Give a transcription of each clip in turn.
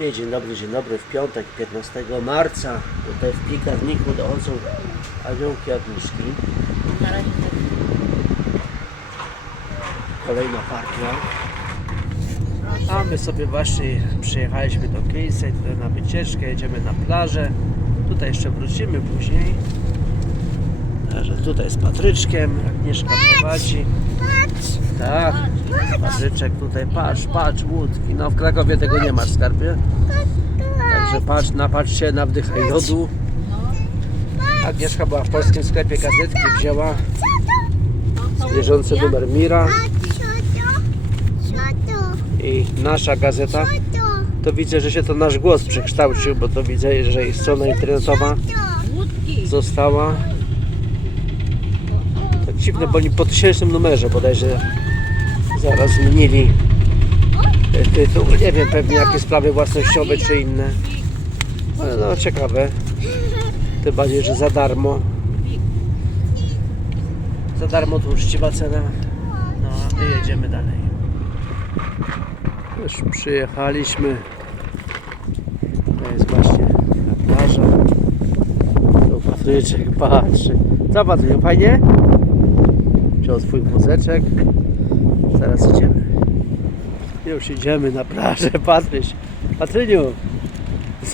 I dzień dobry, dzień dobry. W piątek, 15 marca, tutaj w piekarniku dochodzą aniołki Agnieszki. Tak. Kolejna partia. A my sobie właśnie przyjechaliśmy do Kiejsej, tutaj na wycieczkę, jedziemy na plażę. Tutaj jeszcze wrócimy później. Tutaj z Patryczkiem, Agnieszka prowadzi. Tak, Patryczek tutaj, patrz, patrz, łódki. No w Krakowie tego nie ma w skarbie. Także patrz, napatrz się na wdychaj jodu. Agnieszka była w polskim sklepie gazetki, wzięła bieżący numer Mira. I nasza gazeta. To? Widzę, że się to nasz głos przekształcił, bo to widzę, że i strona internetowa została. Dziwne, bo oni po tysięcznym numerze bodajże zaraz zmienili e, tytuł. Nie wiem, pewnie jakieś sprawy własnościowe czy inne. Ale no ciekawe. Tym bardziej, że za darmo. Za darmo to uczciwa cena. No my jedziemy dalej. Już przyjechaliśmy. To jest właśnie plaża. Tu Patryczek patrzy. Co Patryk, fajnie? Wziął swój wózeczek. Zaraz idziemy. Już idziemy na plażę, Patryś. Patryniu,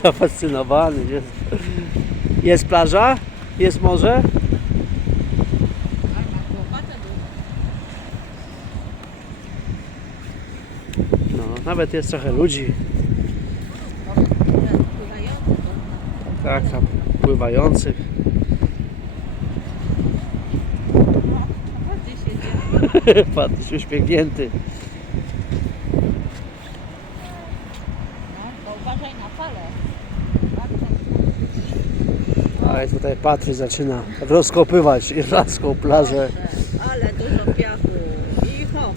zafascynowany jest. Jest plaża? Jest morze? No, nawet jest trochę ludzi. Tak, tam pływających. Patryś uśmiechnięty. No, uważaj na falę. Ale tutaj Patryś zaczyna rozkopywać irlandzką plażę. Ale dużo piachu. Icho.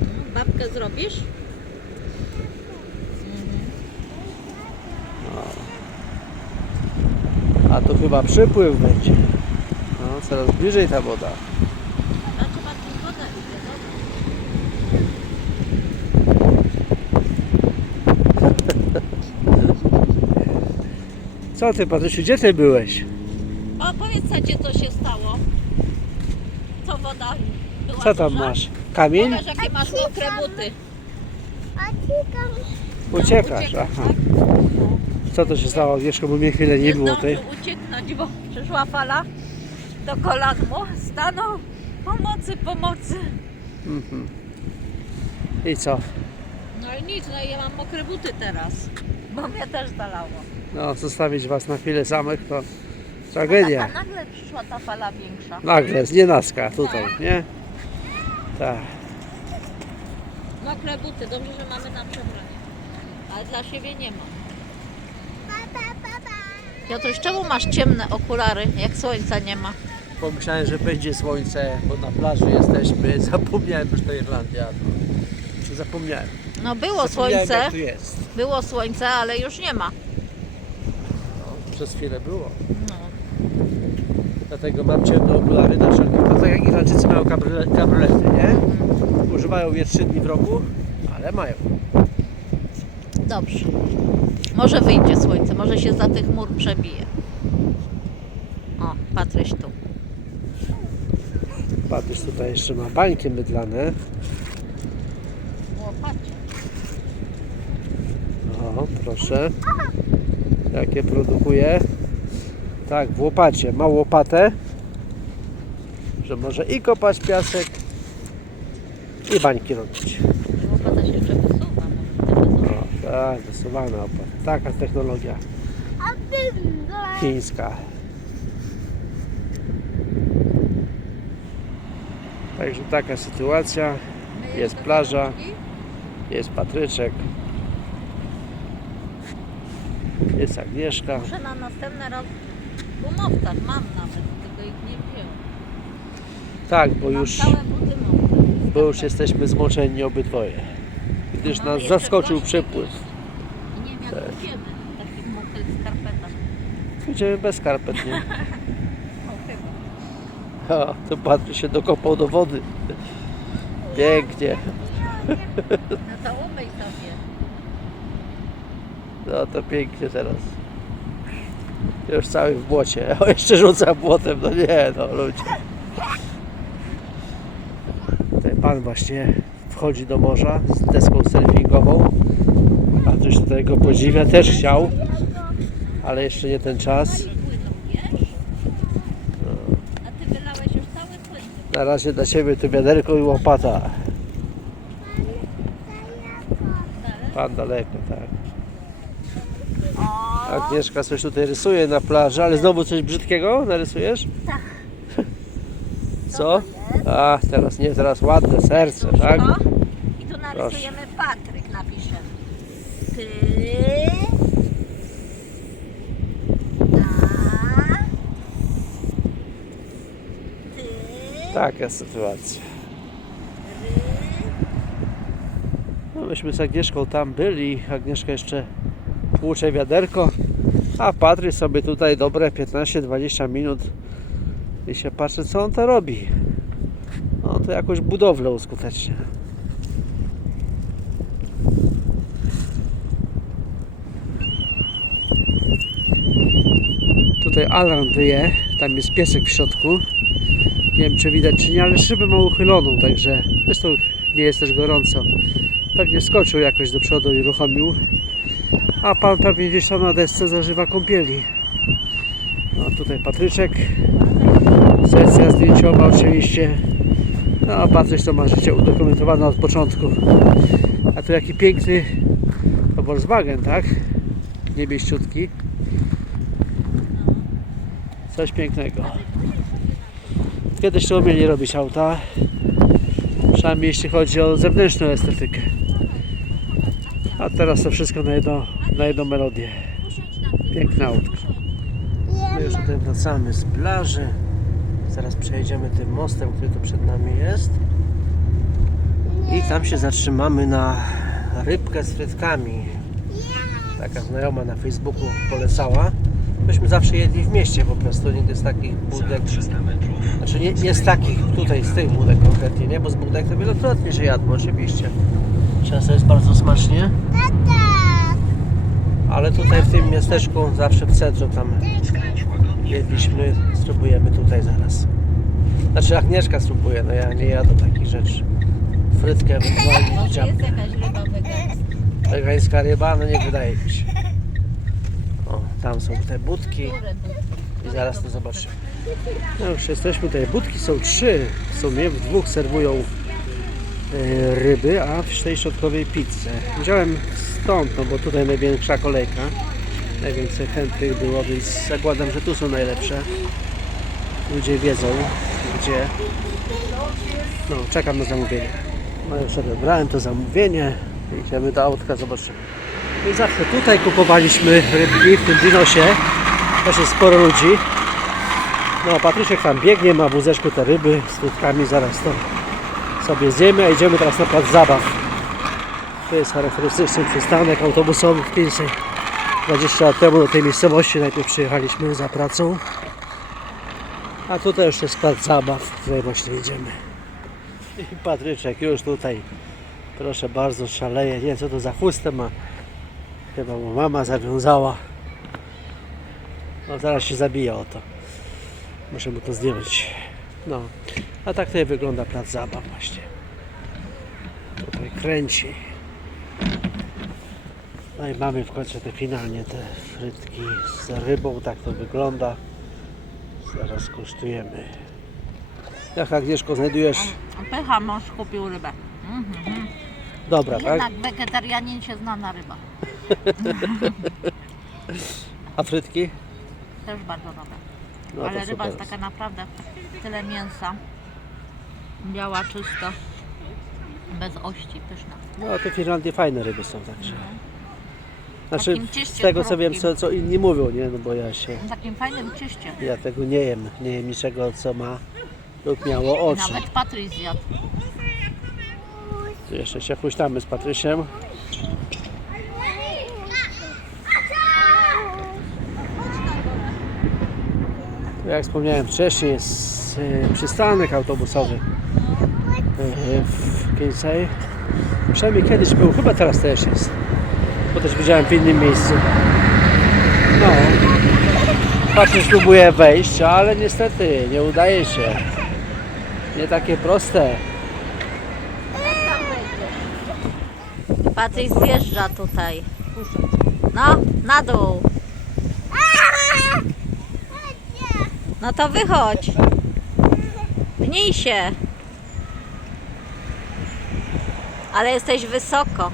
No, Babkę zrobisz? A tu chyba przypływ będzie. No, coraz bliżej ta woda. No trzeba tu wodę idzie, dobra. Co ty, Patrysiu, gdzie ty byłeś? O, powiedz co gdzie to się stało. Co woda była Co tam duża? masz? Kamień? Pokaż jakie masz mokre buty. Uciekasz, Uciekasz, aha. tak? Co to się stało? Wiesz, bo mnie chwilę nie było tej. zdążył ucieknąć, bo przyszła fala do kolan mu. Stanął. Pomocy, pomocy. Mhm. I co? No i nic, no i ja mam mokre buty teraz. Bo mnie też zalało. No, zostawić was na chwilę samych to A tragedia. nagle przyszła ta fala większa. Nagle, z nienaska tutaj, nie? Tak. Mokre buty, dobrze, że mamy na przebranie. Ale dla siebie nie mam. Piotruś, czemu masz ciemne okulary, jak słońca nie ma? Pomyślałem, że będzie słońce, bo na plaży jesteśmy. Zapomniałem, że to Irlandia. No. Zapomniałem. No było Zapomniałem, słońce, jak tu jest. było słońce, ale już nie ma. No, przez chwilę było. No. Dlatego mam ciemne okulary na wszelki To tak jak Irlandczycy mają kabrole- kabrolety, nie? Używają je 3 dni w roku, ale mają. Dobrze. Może wyjdzie słońce, może się za tych mur przebije. O, Patryś tu. Patrz, tutaj jeszcze ma bańki mydlane. Łopacie. O, proszę. Jakie produkuje? Tak, w łopacie. Ma łopatę, że może i kopać piasek, i bańki robić. Łopata się jeszcze wysuwa. Może O, tak, wysuwana łopata. Taka technologia chińska. Także taka sytuacja. Jest plaża. Jest Patryczek. Jest Agnieszka. Muszę na następny raz gumowcach mam nawet, tylko ich nie wzięłam. Tak, bo Mam już, bo już jesteśmy zmoczeni obydwoje. Gdyż Mamy nas zaskoczył przepływ. I nie wiem jak Tak. pójdziemy w takich mokrych skarpetach. Pójdziemy bez skarpet, nie? O, chyba. To Patryk się dokopał do wody. Pięknie. No to. No to pięknie teraz. Już cały w błocie. O, jeszcze rzuca błotem. No nie, no ludzie. Tutaj pan właśnie wchodzi do morza z deską surfingową. A ktoś tutaj go podziwia. Też chciał, ale jeszcze nie ten czas. Na razie dla siebie to wiaderko i łopata. Pan daleko, tak. Agnieszka coś tutaj rysuje na plaży, ale znowu coś brzydkiego narysujesz? Tak. Co? A, teraz nie, teraz ładne serce, tak? I tu narysujemy Patryk. Ty. A. Ty. Taka sytuacja. No myśmy z Agnieszką tam byli, Agnieszka jeszcze tłucze wiaderko, a Patryk sobie tutaj dobre 15-20 minut i się patrzy co on to robi. No to jakąś budowlę uskutecznia. Tutaj alarm wyje, tam jest piesek w środku. Nie wiem czy widać czy nie, ale szybę ma uchyloną, także zresztą nie jest też gorąco. Pewnie skoczył jakoś do przodu i uruchomił. A gdzieś tam na desce zażywa kąpieli. No tutaj Patryczek. Sesja zdjęciowa oczywiście. No a Patryś to ma życie udokumentowane od początku. A tu jaki piękny to Volkswagen, tak? Niebieściutki. Coś pięknego. Kiedyś to umieli robić auta. Przynajmniej jeśli chodzi o zewnętrzną estetykę. A teraz to wszystko na jedno, na jedną melodię. Piękne autko. My już tutaj wracamy z plaży. Zaraz przejedziemy tym mostem, który tu przed nami jest. I tam się zatrzymamy na rybkę z frytkami. Taka znajoma na Facebooku polecała. Myśmy zawsze jedli w mieście po prostu, nigdy z takich budek. Znaczy nie, nie z takich tutaj, z tych budek konkretnie, nie? Bo z budek to wielokrotnie się jadło oczywiście. Często jest bardzo smacznie. Ale tutaj w tym miasteczku, zawsze w centrum tam jedliśmy, spróbujemy tutaj zaraz. Znaczy Agnieszka spróbuje, no ja nie jadę takich rzeczy. Frytkę ewentualnie Może jest jakaś ryba wegańska. Wegańska ryba, no nie wydaje mi się. O, tam są te budki Które i zaraz to zobaczymy. No już jesteśmy tutaj. Budki są trzy w sumie, w dwóch serwują ryby, a w tej środkowej pizzę. Wziąłem stąd, no bo tutaj największa kolejka. Najwięcej chętnych było, więc zakładam, że tu są najlepsze. Ludzie wiedzą, gdzie. No, czekam na zamówienie. No już odebrałem to zamówienie. Idziemy do autka, zobaczymy. I zawsze tutaj kupowaliśmy rybki w tym dinosie. Też jest sporo ludzi. No, Patrysiek tam biegnie, ma w wózeczku te ryby z frytkami, zaraz to sobie zjemy, a idziemy teraz na plac zabaw. To jest charakterystyczny przystanek autobusowy w Kinsey. 20 lat temu do tej miejscowości najpierw przyjechaliśmy za pracą. A tutaj już jest plac zabaw, w której właśnie idziemy. I Patryczek już tutaj, proszę bardzo, szaleje. Nie wiem co to za chustę ma. Chyba mu mama zawiązała. No zaraz się zabija o to. Muszę mu to zdjąć. No, a tak tutaj wygląda plac zabaw właśnie. Tutaj kręci. No i mamy w końcu te finalnie te frytki z rybą, tak to wygląda. Zaraz kosztujemy. Jak Agnieszko znajdujesz? Pycha mąż kupił rybę. Dobra, tak? Jednak wegetarianin się zna na rybach. A frytki? Też bardzo dobre. No Ale ryba jest taka naprawdę tyle mięsa. Biała, czysta. Bez ości, pyszna. No to w Finlandii fajne ryby są także. Znaczy Takim z cieście tego co wiem, co, co inni mówią, nie? No bo ja się, W takim fajnym cieście. ja tego nie jem. Nie jem niczego co ma lub miało oczy. Nawet Patryś zjadł. Tu jeszcze się huśtamy z Patrysiem. Jak wspomniałem wcześniej, jest e, przystanek autobusowy e, w Kinsey. Przynajmniej kiedyś był, chyba teraz też jest. Bo też widziałem w innym miejscu. No. Patryś próbuje wejść, ale niestety nie udaje się. Nie takie proste. Patryś zjeżdża tutaj. No, na dół. No to wychodź. Pnij się. Ale jesteś wysoko.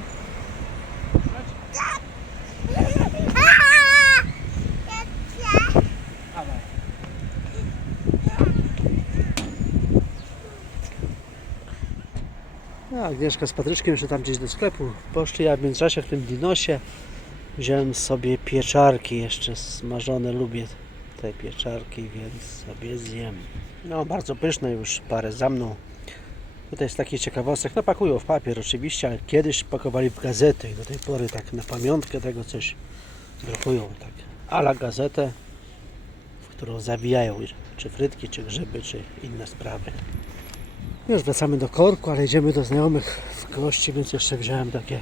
No, Agnieszka z Patryczkiem jeszcze tam gdzieś do sklepu poszli, a w międzyczasie w tym dinosie wziąłem sobie pieczarki jeszcze smażone, lubię te pieczarki, więc sobie zjem. No, bardzo pyszne już, parę za mną. Tutaj jest taki ciekawostek, no pakują w papier oczywiście, ale kiedyś pakowali w gazetę i do tej pory tak na pamiątkę tego coś drukują, tak ala gazetę, w którą zawijają czy frytki, czy grzyby, czy inne sprawy. Już wracamy do korku, ale idziemy do znajomych w gości, więc jeszcze wziąłem takie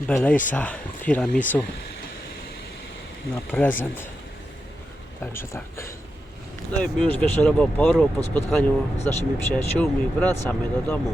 Belejsa tiramisu na prezent. Także tak. No i już wieczorową porą po spotkaniu z naszymi przyjaciółmi wracamy do domu.